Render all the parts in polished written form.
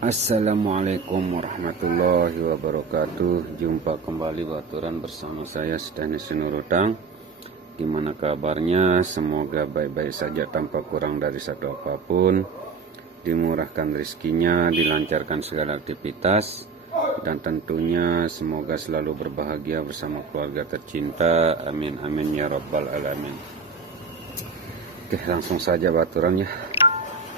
Assalamualaikum warahmatullahi wabarakatuh. Jumpa kembali baturan bersama saya Stanis Nurutang. Gimana kabarnya? Semoga baik-baik saja tanpa kurang dari satu apapun. Dimurahkan rezekinya, dilancarkan segala aktivitas, dan tentunya semoga selalu berbahagia bersama keluarga tercinta. Amin amin ya rabbal alamin. Oke, langsung saja baturan ya.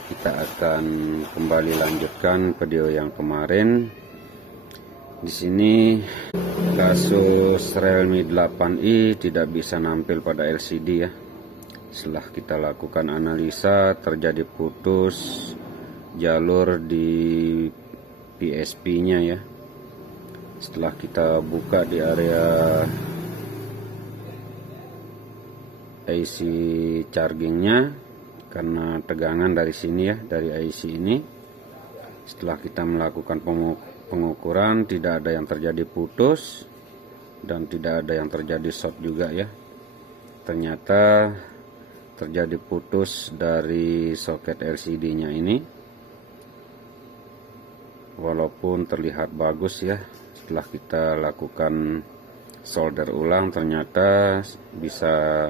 Kita akan kembali lanjutkan video yang kemarin. Di sini kasus Realme 8i tidak bisa nampil pada LCD ya. Setelah kita lakukan analisa, terjadi putus jalur di PSP-nya ya. Setelah kita buka di area IC chargingnya, karena tegangan dari sini ya, dari IC ini. Setelah kita melakukan pengukuran, tidak ada yang terjadi putus dan tidak ada yang terjadi short juga ya. Ternyata terjadi putus dari soket LCD-nya ini. Walaupun terlihat bagus ya, setelah kita lakukan solder ulang ternyata bisa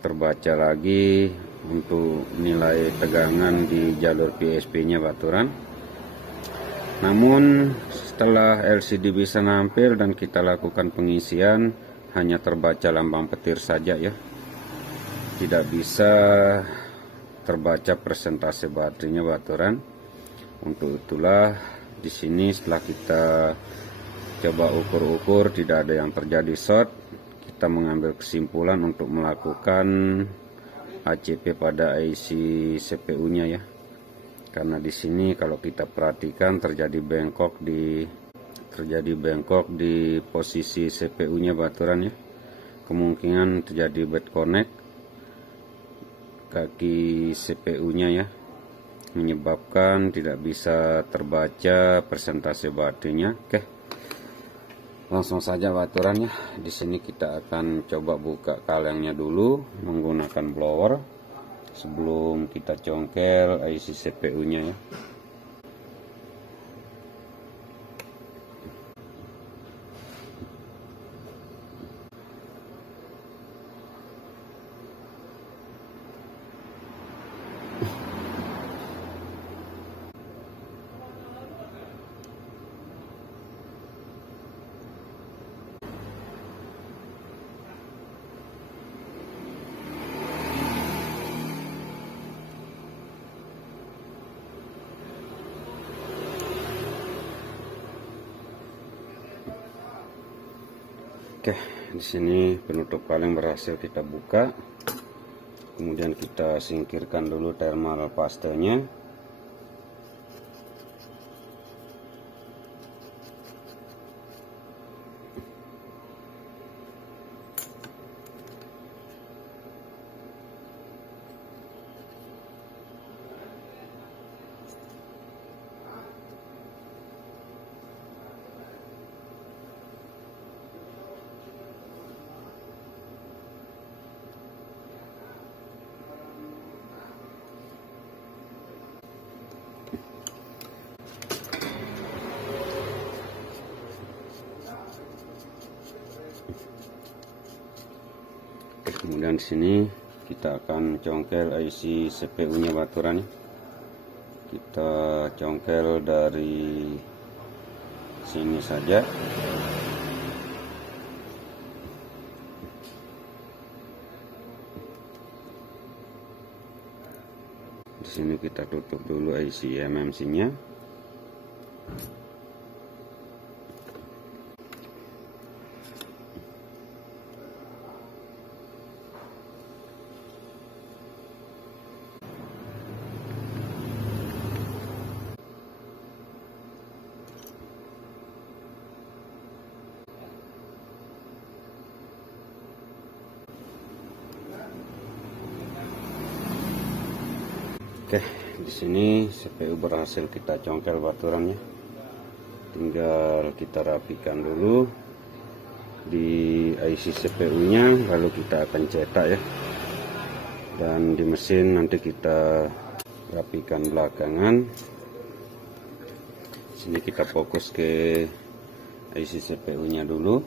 terbaca lagi untuk nilai tegangan di jalur PSP-nya baturan. Namun setelah LCD bisa nampil dan kita lakukan pengisian, hanya terbaca lambang petir saja ya. Tidak bisa terbaca persentase baterainya baturan. Untuk itulah di sini setelah kita coba ukur-ukur tidak ada yang terjadi short, kita mengambil kesimpulan untuk melakukan ACP pada IC CPU-nya ya. Karena di sini kalau kita perhatikan terjadi bengkok di posisi CPU-nya baturan ya. Kemungkinan terjadi bad connect kaki CPU-nya ya, menyebabkan tidak bisa terbaca persentase baterainya. Oke. Langsung saja baturan ya. Di sini kita akan coba buka kalengnya dulu menggunakan blower sebelum kita congkel IC CPU-nya ya. Oke, di sini penutup kaleng berhasil kita buka. Kemudian kita singkirkan dulu thermal pastenya. Kemudian di sini kita akan congkel IC CPU-nya baturan. Kita congkel dari sini saja. Di sini kita tutup dulu IC MMC-nya. Oke, di sini CPU berhasil kita congkel baturannya. Tinggal kita rapikan dulu di IC CPU-nya, lalu kita akan cetak ya. Dan di mesin nanti kita rapikan belakangan. Sini kita fokus ke IC CPU-nya dulu.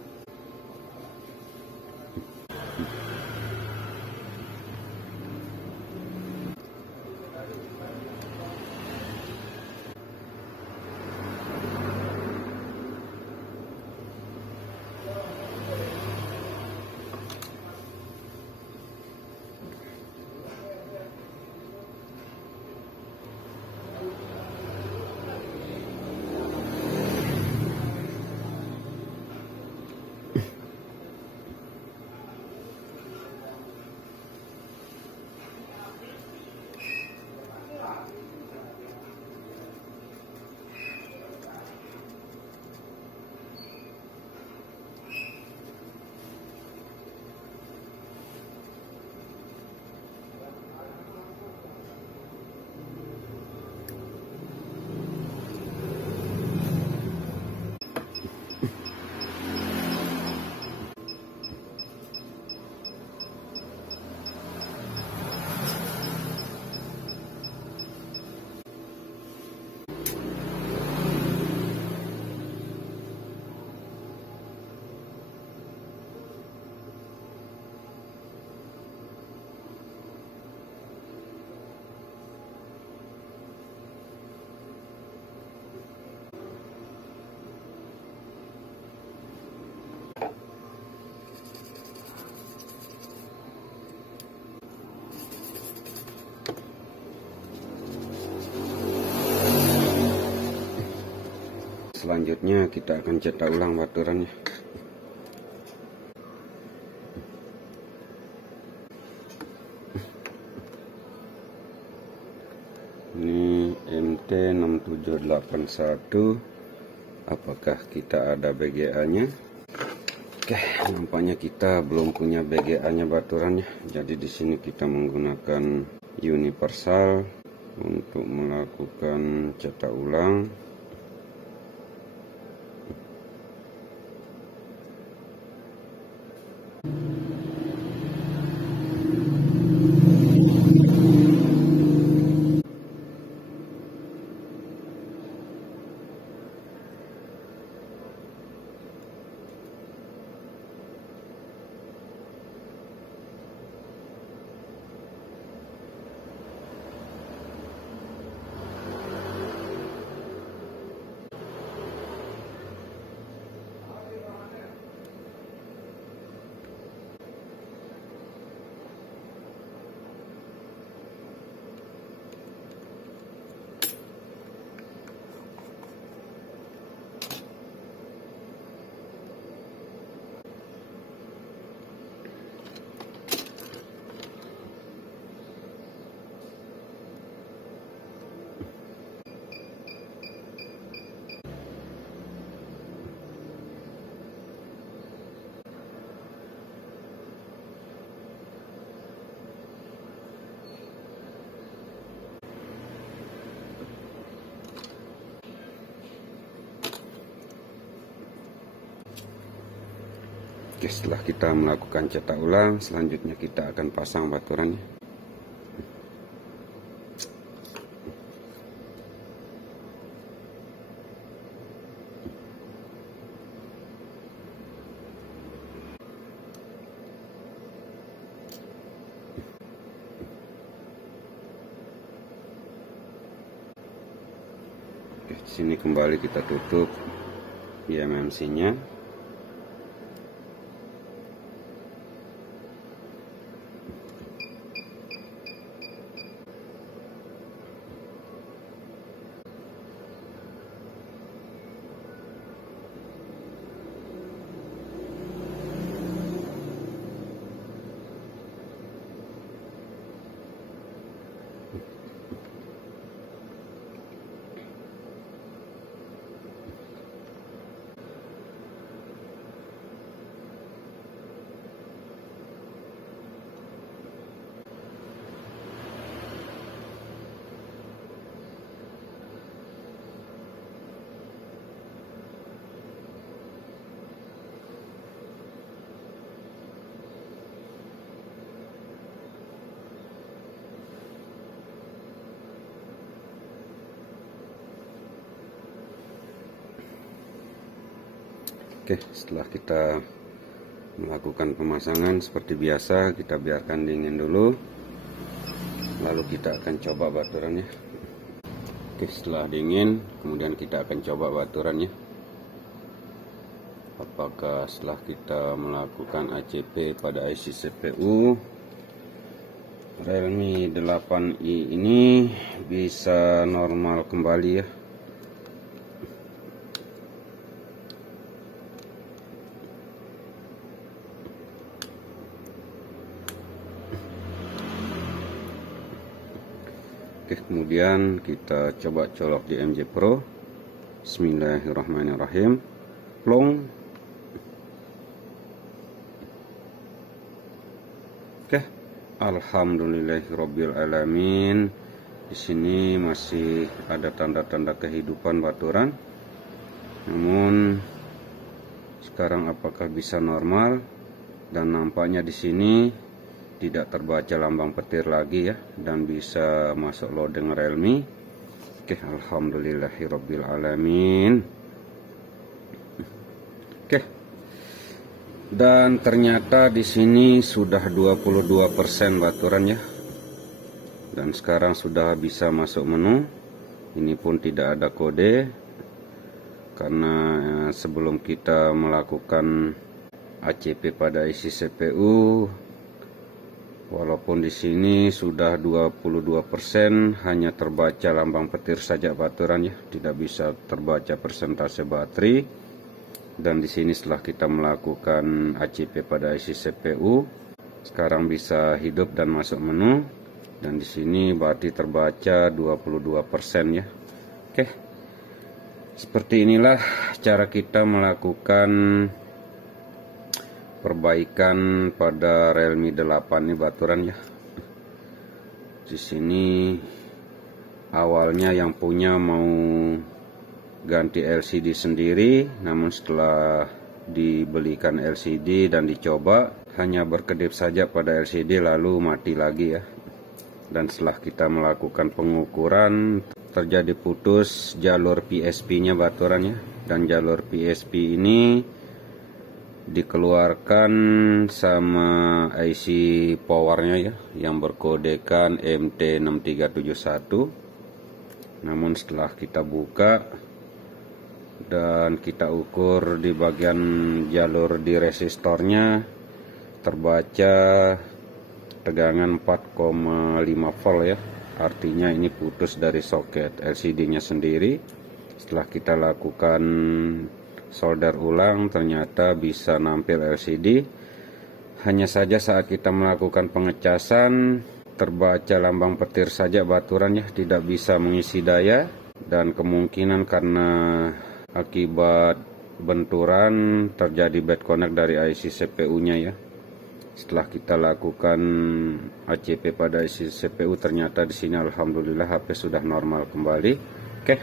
Selanjutnya kita akan cetak ulang baturannya. Ini MT6781. Apakah kita ada BGA-nya? Oke, nampaknya kita belum punya BGA-nya baturannya. Jadi di sini kita menggunakan universal untuk melakukan cetak ulang. Oke, setelah kita melakukan cetak ulang, selanjutnya kita akan pasang baturannya. Oke, di sini kembali kita tutup eMMC-nya. Oke, setelah kita melakukan pemasangan seperti biasa, kita biarkan dingin dulu, lalu kita akan coba baturannya. Oke, setelah dingin kemudian kita akan coba baturannya, apakah setelah kita melakukan ACP pada IC CPU Realme 8i ini bisa normal kembali ya. Oke, kemudian kita coba colok di MJ Pro. Bismillahirrahmanirrahim. Plong. Oke, alhamdulillahirabbil alamin. Di sini masih ada tanda-tanda kehidupan baturan. Namun sekarang apakah bisa normal? Dan nampaknya di sini tidak terbaca lambang petir lagi ya, dan bisa masuk loading Realme. Oke, alhamdulillahirabbil alamin. Oke. Dan ternyata di sini sudah 22% baturan ya. Dan sekarang sudah bisa masuk menu. Ini pun tidak ada kode, karena sebelum kita melakukan ACP pada isi CPU, walaupun di sini sudah 22%, hanya terbaca lambang petir saja baturan ya, tidak bisa terbaca persentase baterai. Dan di sini setelah kita melakukan ACP pada IC CPU, sekarang bisa hidup dan masuk menu. Dan di sini berarti terbaca 22% ya. Oke. Seperti inilah cara kita melakukan perbaikan pada Realme 8 ini baturan ya. Di sini awalnya yang punya mau ganti LCD sendiri, namun setelah dibelikan LCD dan dicoba, hanya berkedip saja pada LCD lalu mati lagi ya. Dan setelah kita melakukan pengukuran, terjadi putus jalur PSP-nya baturan ya. Dan jalur PSP ini dikeluarkan sama IC powernya ya, yang berkodekan MT6371. Namun setelah kita buka dan kita ukur di bagian jalur di resistornya, terbaca tegangan 4,5 volt ya. Artinya ini putus dari soket LCD-nya sendiri. Setelah kita lakukan solder ulang, ternyata bisa nampil LCD. Hanya saja saat kita melakukan pengecasan, terbaca lambang petir saja baturannya, tidak bisa mengisi daya. Dan kemungkinan karena akibat benturan terjadi bad connect dari IC CPU-nya ya. Setelah kita lakukan ACP pada IC CPU, ternyata di sini alhamdulillah HP sudah normal kembali. Oke.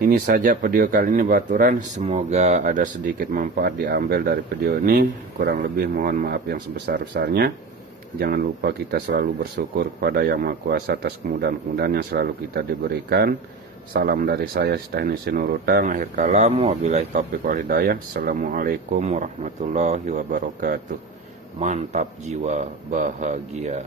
Ini saja video kali ini baturan, semoga ada sedikit manfaat diambil dari video ini. Kurang lebih mohon maaf yang sebesar-besarnya. Jangan lupa kita selalu bersyukur kepada Yang Maha Kuasa atas kemudahan-kemudahan yang selalu kita diberikan. Salam dari saya, Teknisi Nurutang. Akhir kalam, wabillahi taufiq wal hidayah. Assalamualaikum warahmatullahi wabarakatuh. Mantap jiwa bahagia.